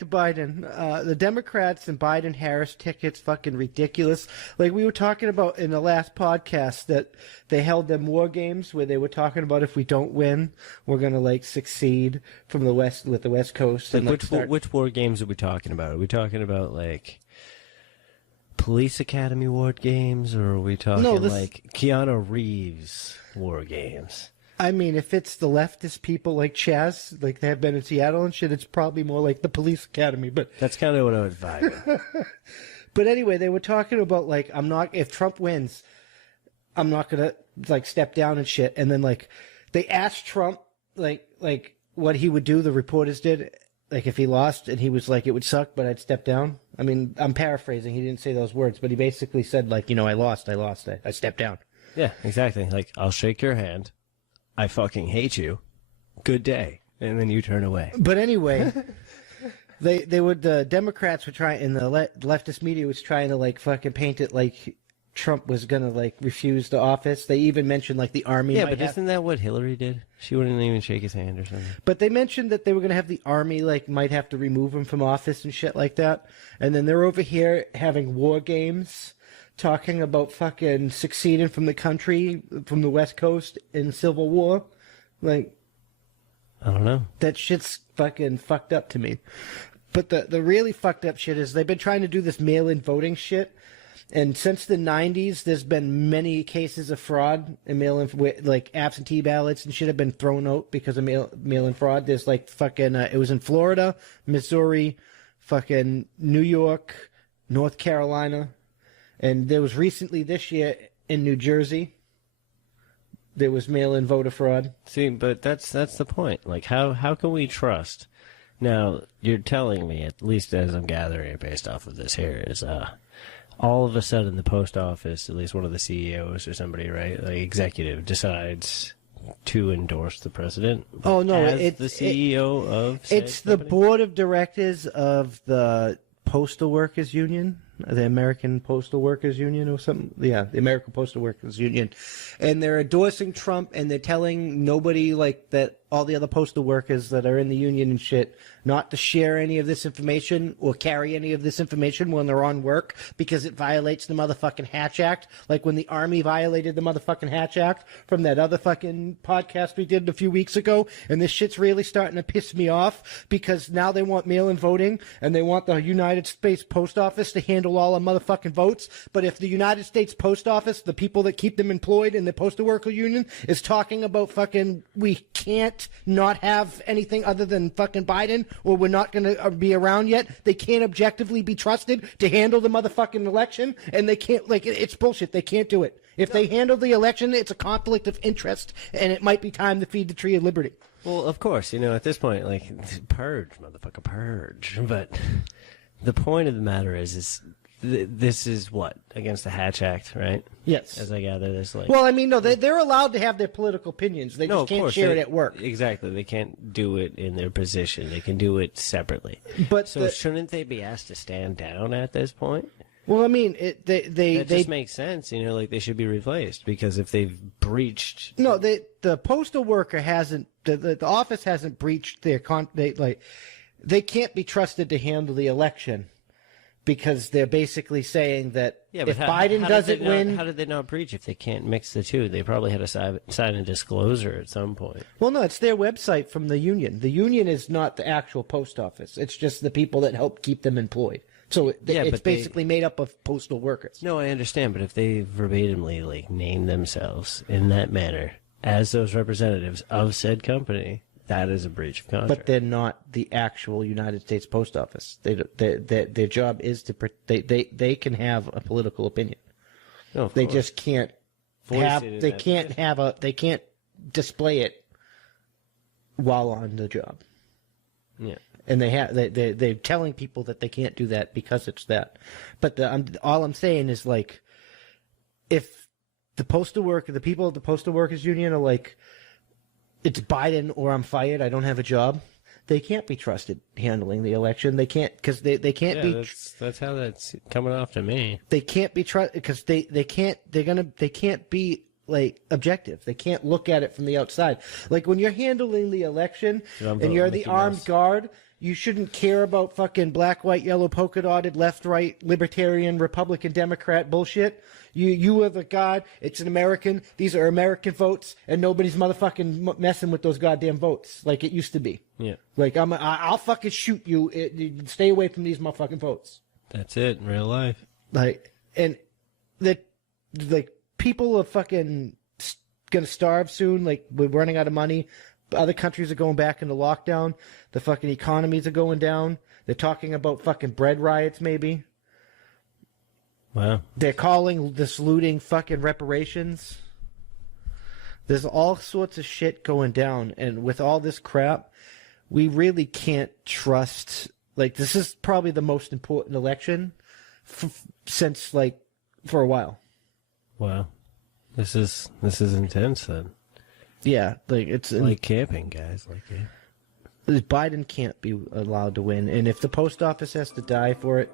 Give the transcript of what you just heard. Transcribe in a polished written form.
to Biden. The Democrats and Biden-Harris tickets fucking ridiculous. Like we were talking about in the last podcast that they held them war games where they were talking about if we don't win, we're gonna like succeed from the West with the West Coast. Like, And which war games are we talking about? Are we talking about like Police Academy war games, or are we talking like Keanu Reeves war games? I mean, if it's the leftist people like Chaz, like they have been in Seattle and shit, it's probably more like the Police Academy. But that's kind of what I was vibing. But anyway, they were talking about like if Trump wins, I'm not gonna like step down and shit. And then like they asked Trump like what he would do. The reporters did like if he lost, and he was like it would suck, but I'd step down. I mean, I'm paraphrasing. He didn't say those words, but he basically said like I lost, I stepped down. Yeah, exactly. Like I'll shake your hand. I fucking hate you. Good day. And then you turn away. But anyway, the Democrats were trying, and the leftist media was trying to like fucking paint it like Trump was gonna like refuse the office. They even mentioned like the army. Yeah, but isn't that what Hillary did? She wouldn't even shake his hand or something. But they mentioned that they were gonna have the army like might have to remove him from office and shit like that. And then they're over here having war games, talking about fucking succeeding from the country, from the West Coast in Civil War. Like, I don't know. That shit's fucking fucked up to me. But the really fucked up shit is they've been trying to do this mail-in voting shit. And since the 90s, there's been many cases of fraud and mail-in, like absentee ballots and shit have been thrown out because of mail-in fraud. There's like fucking, it was in Florida, Missouri, fucking New York, North Carolina. And there was recently this year in New Jersey, there was mail-in voter fraud. See, but that's the point. Like, how can we trust? Now, you're telling me, at least as I'm gathering it based off of this here, is all of a sudden the post office, at least one of the CEOs or somebody, right, like executive, decides to endorse the president. Oh no, it's the CEO of. It's the board of directors of the Postal Workers Union. The American Postal Workers Union or something. Yeah, the American Postal Workers Union. And they're endorsing Trump, and they're telling nobody like that, all the other postal workers that are in the union and shit, not to share any of this information or carry any of this information when they're on work because it violates the motherfucking Hatch Act. Like when the Army violated the motherfucking Hatch Act from that other fucking podcast we did a few weeks ago. And this shit's really starting to piss me off because now they want mail-in voting and they want the United States Post Office to handle all the motherfucking votes. But if the United States Post Office, the people that keep them employed in the Postal Worker Union, is talking about fucking we can't not have anything other than fucking Biden, or we're not going to be around yet, they can't objectively be trusted to handle the motherfucking election, and they can't, like, it's bullshit. They can't do it. If they handle the election, it's a conflict of interest, and it might be time to feed the tree of liberty. Well, of course, at this point, like, purge, motherfucker, purge. But the point of the matter is this is what? Against the Hatch Act, right? Yes. As I gather this. Like, well, I mean, no, they're allowed to have their political opinions. They just can't share it at work. Exactly. They can't do it in their position. They can do it separately. But so shouldn't they be asked to stand down at this point? Well, I mean, that just makes sense. Like they should be replaced because if they've breached. No, the postal worker hasn't. The office hasn't breached their they can't be trusted to handle the election. Because they're basically saying that if Biden doesn't win... How did they not breach if they can't mix the two? They probably had to sign a disclosure at some point. Well, no, it's their website from the union. The union is not the actual post office. It's just the people that help keep them employed. So it's basically made up of postal workers. No, I understand, but if they verbatimly name themselves in that manner as those representatives of said company... That is a breach of contract. But they're not the actual United States Post Office. Their job is to they can have a political opinion. No, they just can't they can't display it while on the job. Yeah. And they're telling people that they can't do that because it's that. But all I'm saying is like, if the people at the Postal Workers Union are like, it's Biden or I'm fired, I don't have a job, they can't be trusted handling the election. They can't, because they can't be. That's how that's coming off to me. They can't be trusted because they can't be like objective. They can't look at it from the outside. Like when you're handling the election and you're the armed guard You shouldn't care about fucking black, white, yellow, polka dotted, left, right, libertarian, Republican, Democrat bullshit. You are the God. It's an American. These are American votes, and nobody's motherfucking messing with those goddamn votes like it used to be. Yeah. Like I'll fucking shoot you. Stay away from these motherfucking votes. That's it in real life. Like, and that, like, people are fucking gonna starve soon. Like, we're running out of money. Other countries are going back into lockdown. The fucking economies are going down. They're talking about fucking bread riots, maybe. Wow. They're calling this looting fucking reparations. There's all sorts of shit going down, and with all this crap, we really can't trust. Like, this is probably the most important election since, like, for a while. Wow. This is intense then. Yeah, like it's like camping, guys. Like Biden can't be allowed to win, and if the post office has to die for it,